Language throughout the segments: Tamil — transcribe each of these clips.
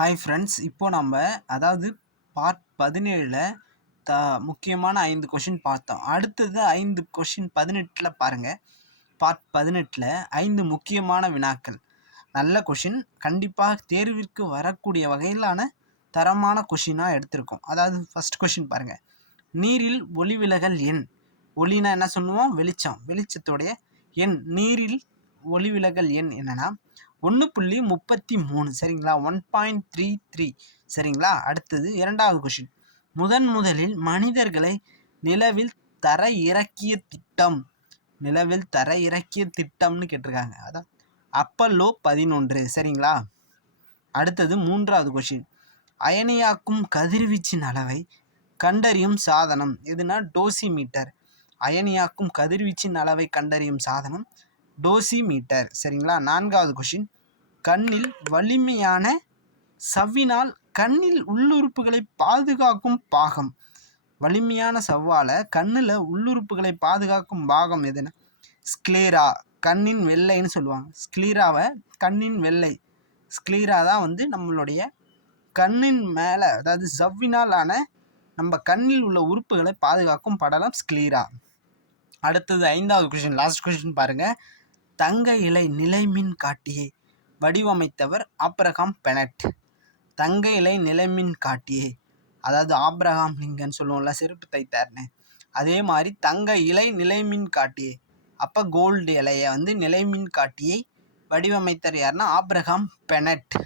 ஹாய் ஃப்ரெண்ட்ஸ், இப்போ நம்ம அதாவது பார்ட் 17ல் முக்கியமான 5 கொஷின் பார்த்தோம். அடுத்தது 5 கொஷின் 18ல் பாருங்கள். பார்ட் 18ல் 5 முக்கியமான வினாக்கள். நல்ல கொஷின், கண்டிப்பாக தேர்விற்கு வரக்கூடிய வகையிலான தரமான கொஷினாக எடுத்திருக்கோம். அதாவது ஃபஸ்ட் கொஷின் பாருங்கள். நீரில் ஒளிவிலகல் எண். ஒளினா என்ன சொல்லுவோம்? வெளிச்சம். வெளிச்சத்தோடைய எண். நீரில் ஒளிவிலகல் எண் என்னன்னா 1.33 சரிங்களா? 1.33 சரிங்களா? அடுத்தது இரண்டாவது கொஷின். முதலில் மனிதர்களை நிலவில் தர இறக்கிய திட்டம். நிலவில் தர இறக்கிய திட்டம்னு கேட்டிருக்காங்க. அதான் அப்பல்லோ 11 சரிங்களா? அடுத்தது மூன்றாவது கொஷின். அயனியாக்கும் கதிர்வீச்சின் அளவை கண்டறியும் சாதனம் எதுனா? டோசிமீட்டர். அயனியாக்கும் கதிர்வீச்சின் அளவை கண்டறியும் சாதனம் டோசிமீட்டர் சரிங்களா? நான்காவது கொஷின். கண்ணில் வலிமையான சவ்வினால் கண்ணில் உள்ளுறுப்புகளை பாதுகாக்கும் பாகம். வலிமையான சவ்வால் கண்ணில் உள்ளுறுப்புகளை பாதுகாக்கும் பாகம் எதுனா? ஸ்க்ளீரா. கண்ணின் வெள்ளைன்னு சொல்லுவாங்க. ஸ்க்ளீராவை கண்ணின் வெள்ளை. ஸ்க்ளீரா தான் நம்மளுடைய கண்ணின் மேலே, அதாவது சவ்வினால் ஆன நம்ம கண்ணில் உள்ள உறுப்புகளை பாதுகாக்கும் படலம் ஸ்க்ளீரா. அடுத்தது ஐந்தாவது கொஷின், லாஸ்ட் கொஷின் பாருங்கள். தங்க இலை நிலைமின் காட்டியை வடிவமைத்தவர் ஆப்ரஹாம் பெனட். தங்க இலை நிலைமின் காட்டியை, அதாவது ஆப்ரஹாம் லிங்கன் சொல்லுவோம்ல, செருப்பு தைத்தார்னு, அதே மாதிரி தங்க இலை நிலைமின் காட்டியை, அப்போ கோல்டு இலையை நிலைமின் காட்டியை வடிவமைத்தர் யாருன்னா ஆப்ரஹாம் பெனட்.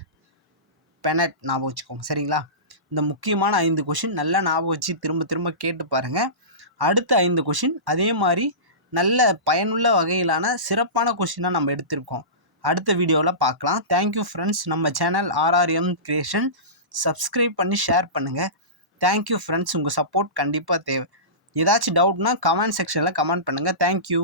பெனட் ஞாபகம் வச்சுக்கோங்க சரிங்களா? இந்த முக்கியமான 5 கொஷின் நல்லா ஞாபகம் வச்சு திரும்ப திரும்ப கேட்டு பாருங்கள். அடுத்த 5 கொஷின் அதே மாதிரி நல்ல பயனுள்ள வகையிலான சிறப்பான கொஷினாக நம்ம எடுத்திருக்கோம். அடுத்த வீடியோவில் பார்க்கலாம். Thank you friends. நம்ம சேனல் RRM கிரியேஷன் சப்ஸ்கிரைப் பண்ணி ஷேர் பண்ணுங்கள். Thank you friends. உங்கள் சப்போர்ட் கண்டிப்பாக தேவை. ஏதாச்சும் டவுட்னா கமெண்ட் செக்ஷனில் கமெண்ட் பண்ணுங்கள். தேங்க்யூ.